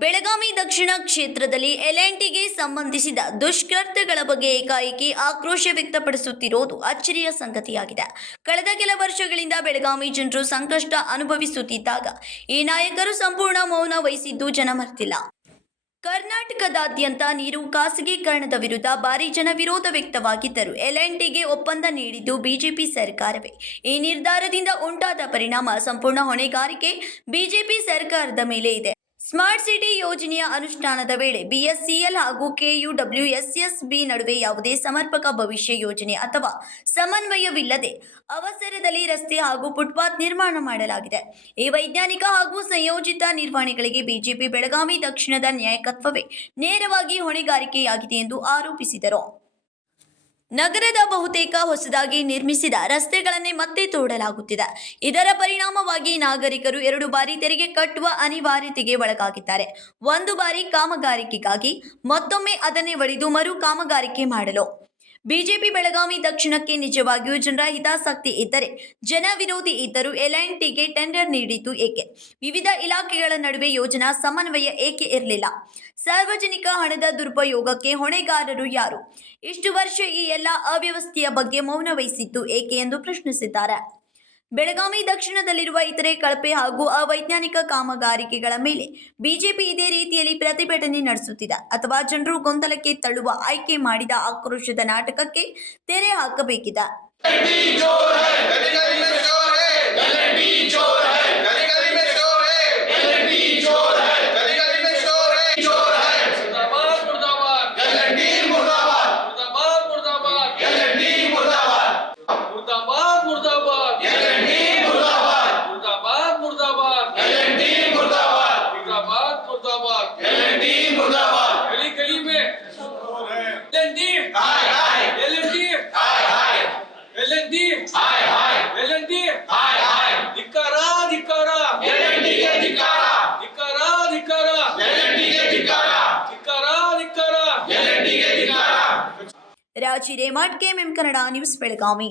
ಬೆಳಗಾವಿ ದಕ್ಷಿಣ ಕ್ಷೇತ್ರದಲ್ಲಿ ಎಲ್ಎನ್ಟಿಗೆ ಸಂಬಂಧಿಸಿದ ದುಷ್ಕೃತ್ಯಗಳ ಬಗ್ಗೆ ಏಕಾಏಕಿ ಆಕ್ರೋಶ ವ್ಯಕ್ತಪಡಿಸುತ್ತಿರುವುದು ಅಚ್ಚರಿಯ ಸಂಗತಿಯಾಗಿದೆ. ಕಳೆದ ಕೆಲ ವರ್ಷಗಳಿಂದ ಬೆಳಗಾವಿ ಜನರು ಸಂಕಷ್ಟ ಅನುಭವಿಸುತ್ತಿದ್ದಾಗ ಈ ನಾಯಕರು ಸಂಪೂರ್ಣ ಮೌನ ವಹಿಸಿದ್ದು ಜನ ಮರೆತಿಲ್ಲ ಕರ್ನಾಟಕದಾದ್ಯಂತ ನೀರು ಖಾಸಗೀಕರಣದ ವಿರುದ್ಧ ಭಾರಿ ಜನ ವಿರೋಧ ವ್ಯಕ್ತವಾಗಿದ್ದರು ಟಿಗೆ ಒಪ್ಪಂದ ನೀಡಿದ್ದು ಬಿಜೆಪಿ ಸರ್ಕಾರವೇ. ಈ ನಿರ್ಧಾರದಿಂದ ಉಂಟಾದ ಪರಿಣಾಮ ಸಂಪೂರ್ಣ ಹೊಣೆಗಾರಿಕೆ ಬಿಜೆಪಿ ಸರ್ಕಾರದ ಮೇಲೆ ಇದೆ. ಸ್ಮಾರ್ಟ್ ಸಿಟಿ ಯೋಜನೆಯ ಅನುಷ್ಠಾನದ ವೇಳೆ ಬಿಎಸ್ಸಿಎಲ್ ಹಾಗೂ ಕೆಯುಡಬ್ಲ್ಯೂಎಸ್ಎಸ್ಬಿ ನಡುವೆ ಯಾವುದೇ ಸಮರ್ಪಕ ಭವಿಷ್ಯ ಯೋಜನೆ ಅಥವಾ ಸಮನ್ವಯವಿಲ್ಲದೆ ಅವಸರದಲ್ಲಿ ರಸ್ತೆ ಹಾಗೂ ಫುಟ್ಪಾತ್ ನಿರ್ಮಾಣ ಮಾಡಲಾಗಿದೆ. ಈ ವೈಜ್ಞಾನಿಕ ಹಾಗೂ ಸಂಯೋಜಿತ ನಿರ್ವಹಣೆಗಳಿಗೆ ಬಿಜೆಪಿ ಬೆಳಗಾವಿ ದಕ್ಷಿಣದ ನ್ಯಾಯಕತ್ವವೇ ನೇರವಾಗಿ ಹೊಣೆಗಾರಿಕೆಯಾಗಿದೆ ಎಂದು ಆರೋಪಿಸಿದರು. ನಗರದ ಬಹುತೇಕ ಹೊಸದಾಗಿ ನಿರ್ಮಿಸಿದ ರಸ್ತೆಗಳನ್ನೇ ಮತ್ತೆ ತೋಡಲಾಗುತ್ತಿದೆ. ಇದರ ಪರಿಣಾಮವಾಗಿ ನಾಗರಿಕರು ಎರಡು ಬಾರಿ ತೆರಿಗೆ ಕಟ್ಟುವ ಅನಿವಾರ್ಯತೆಗೆ ಒಳಗಾಗಿದ್ದಾರೆ. ಒಂದು ಬಾರಿ ಕಾಮಗಾರಿಕೆಗಾಗಿ ಮತ್ತೊಮ್ಮೆ ಅದನ್ನೇ ಒಡೆದು ಮರು ಕಾಮಗಾರಿಕೆ ಮಾಡಲು ಬಿಜೆಪಿ ಬೆಳಗಾವಿ ದಕ್ಷಿಣಕ್ಕೆ ನಿಜವಾಗಿಯೂ ಜನರ ಹಿತಾಸಕ್ತಿ ಇದ್ದರೆ ಜನ ವಿರೋಧಿ ಇದ್ದರೂ ಎಲ್ಎನ್ಟಿಗೆ ಟೆಂಡರ್ ನೀಡಿತು ಏಕೆ? ವಿವಿಧ ಇಲಾಖೆಗಳ ನಡುವೆ ಯೋಜನಾ ಸಮನ್ವಯ ಏಕೆ ಇರಲಿಲ್ಲ? ಸಾರ್ವಜನಿಕ ಹಣದ ದುರುಪಯೋಗಕ್ಕೆ ಹೊಣೆಗಾರರು ಯಾರು? ಇಷ್ಟು ವರ್ಷ ಈ ಎಲ್ಲ ಅವ್ಯವಸ್ಥೆಯ ಬಗ್ಗೆ ಮೌನ ವಹಿಸಿತ್ತು ಏಕೆ ಎಂದು ಪ್ರಶ್ನಿಸಿದ್ದಾರೆ. ಬೆಳಗಾವಿ ದಕ್ಷಿಣದಲ್ಲಿರುವ ಇತರೆ ಕಳಪೆ ಹಾಗೂ ಅವೈಜ್ಞಾನಿಕ ಕಾಮಗಾರಿಕೆಗಳ ಮೇಲೆ ಬಿಜೆಪಿ ಇದೇ ರೀತಿಯಲ್ಲಿ ಪ್ರತಿಭಟನೆ ನಡೆಸುತ್ತಿದೆ ಅಥವಾ ಜನರು ಗೊಂದಲಕ್ಕೆ ತಳ್ಳುವ ಆಯ್ಕೆ ಮಾಡಿದ ಆಕ್ರೋಶದ ನಾಟಕಕ್ಕೆ ತೆರೆ ಹಾಕಬೇಕಿದೆ ರಾಜಿ ರೇಮಾಟ್ ಕೆಎಂಎಂ ಕನ್ನಡ ನ್ಯೂಸ್ ಬೆಳಗಾವಿ